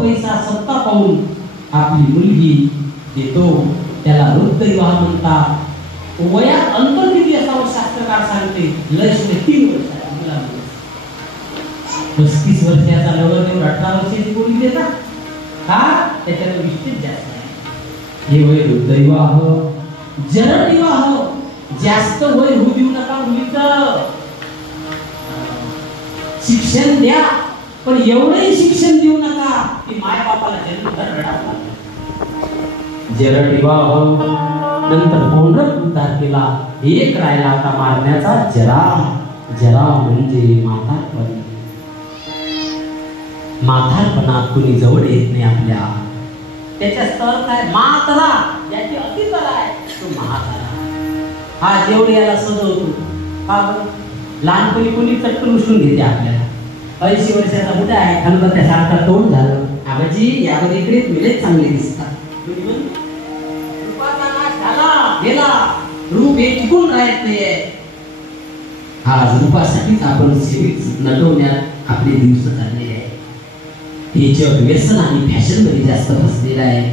पैसा सत्ता पाहून आपली मुलगी देतो, त्याला वृद्धविवाह म्हणतात. वयात अंतर किती असावं शास्त्रकार सांगते, लक्ष्मी 3 वर्षाचा मुलामुळे 35 वर्षाचा नवरदेव 18 वर्षाची मुलगी देतात का? त्याच्यावर विशेष जास्त आहे. हे वय वृद्धविवाह. जन्म विवाह जास्त वय होऊ देऊ नका मुलीचं. शिक्षण द्या, पण एवढंही शिक्षण देऊ नका की माय बापाला जन्मभर रडावं. जन्म विवाह नंतर पौंड्रक उद्धार केला. एक राहिला आता मारण्याचा जरा. जरा म्हणजे म्हातारपण. म्हातारपणात कुणी जवळ येत नाही आपल्या. त्याच्या स्तर काय म्हातारा, ज्याची अतितर आहे तो म्हातारा. हा जेवढे याला सजवतो. हा लहानपणी कोणी चटकन उचलून घेते आपल्याला. 80 वर्षाचा मुलगा आहे, खंड त्यासारखा तोंड झालं. आबाजी यावर इकडे तुलेच चांगले दिसतात. गेला रूप हे टिकून राहत नाहीये. हा रूपासाठीच आपण सेवित नटवण्यात आपले दिवस चालले आहे. हे जग व्यसन आणि फॅशन मध्ये जास्त फसलेलं आहे.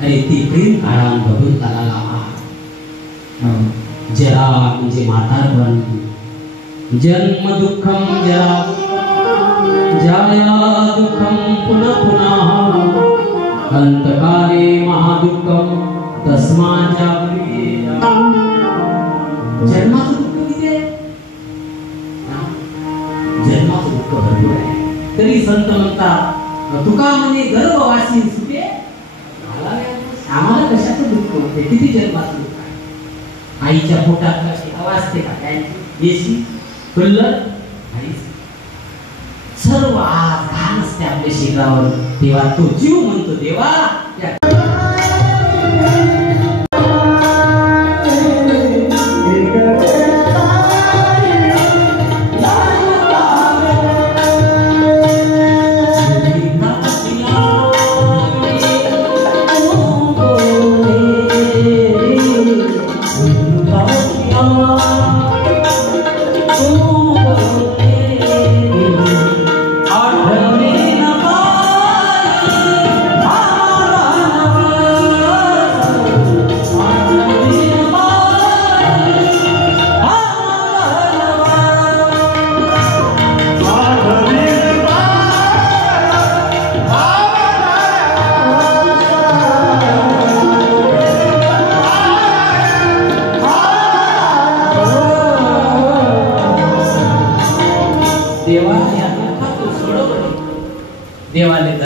अरे ते प्रेम काळा बघून त्याला लावा. जरा म्हणजे म्हातारपण. जन्म दुःखम जरा जाया दुःखम पुन्हा पुन्हा अंतकाले महादुःखम तस्मात् जागृते. जन्माचं दुःख किती आहे? जन्माचं दुःख भरपूर आहे. तरी संत म्हणतात तुका म्हणे गर्भवासी सुखे आम्हाला कशाचं दुःख होते? किती जन्माचं दुःख आहे. आईच्या पोटात कशी अवस्थे का त्यांची एसी कल्लर आणि सर्व घाण असते आपल्या शरीरावर. तेव्हा तो जीव म्हणतो देवा